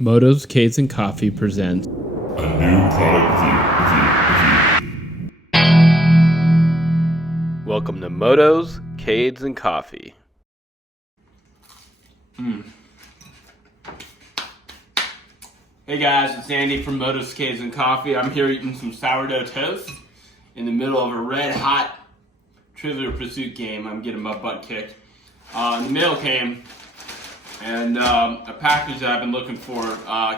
Motoscades&Coffee presents a new product review. Welcome to Motos, Cades, and Coffee. Hey guys, it's Andy from Motos, Cades, and Coffee. I'm here eating some sourdough toast in the middle of a red hot Trivial Pursuit game. I'm getting my butt kicked. The mail came, and a package that I've been looking for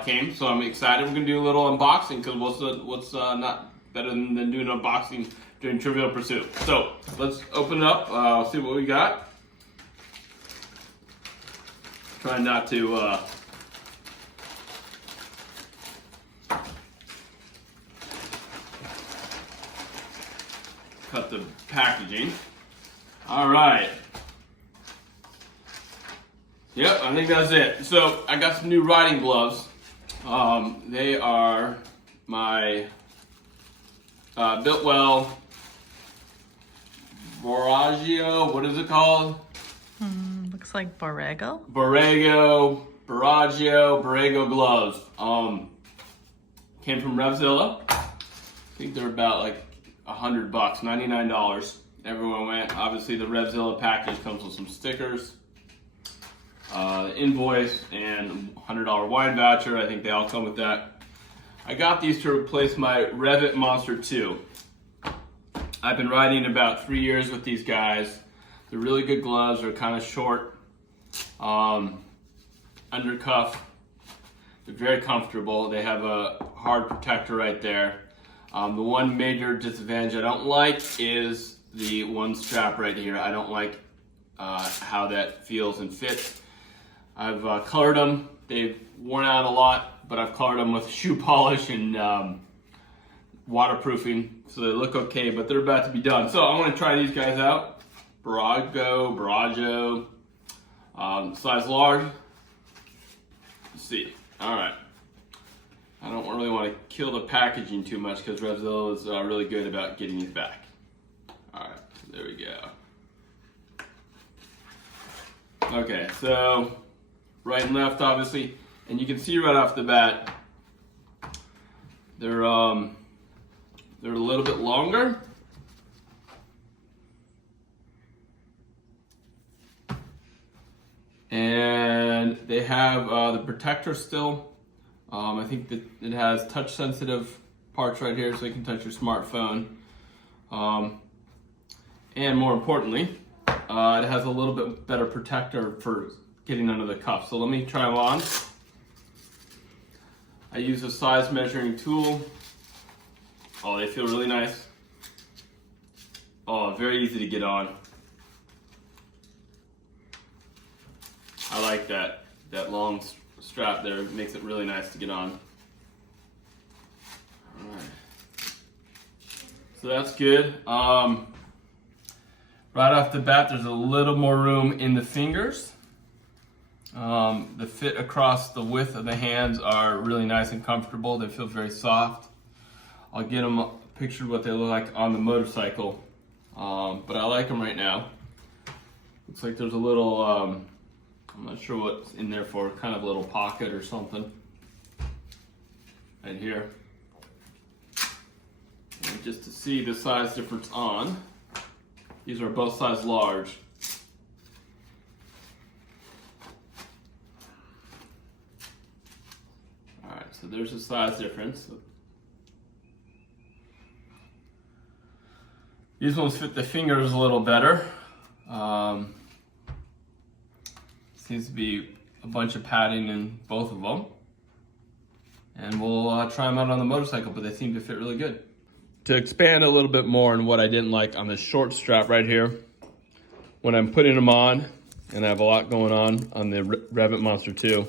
came, so I'm excited. We're gonna do a little unboxing because what's not better than doing an unboxing during Trivial Pursuit. So let's open it up. See what we got. Try not to cut the packaging. All right. Yep, I think that's it. So I got some new riding gloves. They are my Biltwell Borrego. What is it called? Looks like Borrego. Borrego gloves. Came from Revzilla. I think they're about like $100, $99. Everyone went. Obviously, the Revzilla package comes with some stickers. Invoice and $100 wine voucher. I think they all come with that. I got these to replace my rev-it Monster 2. I've been riding about 3 years with these guys. They're really good gloves. They're kind of short, undercuff. They're very comfortable. They have a hard protector right there. The one major disadvantage I don't like is the one strap right here. I don't like how that feels and fits. I've colored them. They've worn out a lot, but I've colored them with shoe polish and waterproofing, so they look okay, but they're about to be done. So I want to try these guys out. Borrego, size large. Let's see. All right. I don't really want to kill the packaging too much because Revzilla is really good about getting these back. All right, there we go. Okay, so right and left, obviously, and you can see right off the bat, they're a little bit longer. And they have the protector still. I think that it has touch sensitive parts right here so you can touch your smartphone. And more importantly, it has a little bit better protector for getting under the cuff. So let me try them on. I use a size measuring tool. Oh, they feel really nice. Oh, very easy to get on. I like that long strap there. It makes it really nice to get on. All right. So that's good. Right off the bat, there's a little more room in the fingers. The fit across the width of the hands are really nice and comfortable. They feel very soft. I'll get them pictured what they look like on the motorcycle, but I like them right now. Looks like there's a little, I'm not sure what's in there for, kind of a little pocket or something right here. And just to see the size difference on, these are both size large. All right, so there's a size difference. These ones fit the fingers a little better. Seems to be a bunch of padding in both of them. And we'll try them out on the motorcycle, but they seem to fit really good. To expand a little bit more on what I didn't like on the short strap right here, when I'm putting them on, and I have a lot going on the rev-it Monster 2,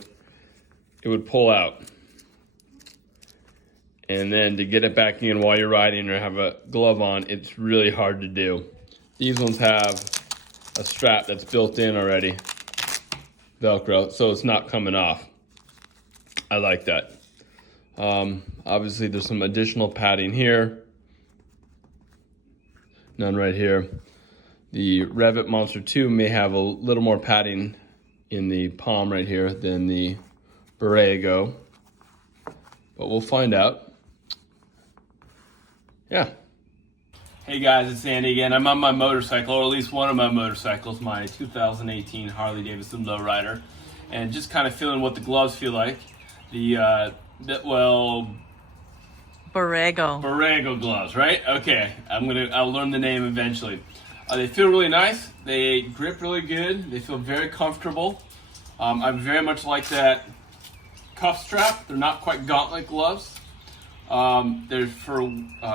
it would pull out. And then to get it back in while you're riding or have a glove on, it's really hard to do. These ones have a strap that's built in already, Velcro, so it's not coming off. I like that. Obviously there's some additional padding here. None right here. The rev-it Monster 2 may have a little more padding in the palm right here than the Borrego, but we'll find out. Yeah. Hey guys, it's Andy again. I'm on my motorcycle, or at least one of my motorcycles, my 2018 Harley Davidson Lowrider, and just kind of feeling what the gloves feel like. The Biltwell Borrego gloves, right? Okay, I'll learn the name eventually. They feel really nice. They grip really good. They feel very comfortable. I very much like that cuff strap. They're not quite gauntlet gloves. They're for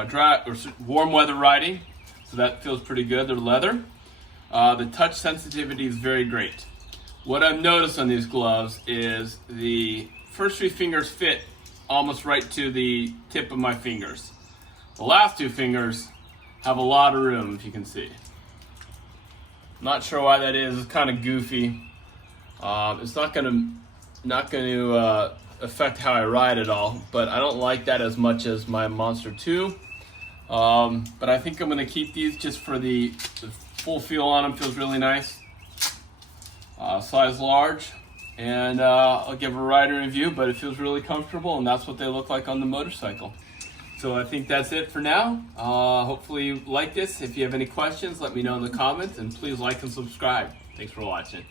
dry or warm weather riding, so that feels pretty good. They're leather. The touch sensitivity is very great. What I've noticed on these gloves is the first 3 fingers fit almost right to the tip of my fingers. The last 2 fingers have a lot of room, if you can see. Not sure why that is. It's kind of goofy. It's not going to affect how I ride at all, but I don't like that as much as my Monster 2. But I think I'm going to keep these just for the full feel on them. Feels really nice. Size large, and I'll give a rider review, but it feels really comfortable, and that's what they look like on the motorcycle. So I think that's it for now. Hopefully you like this. If you have any questions, let me know in the comments, and please like and subscribe. Thanks for watching.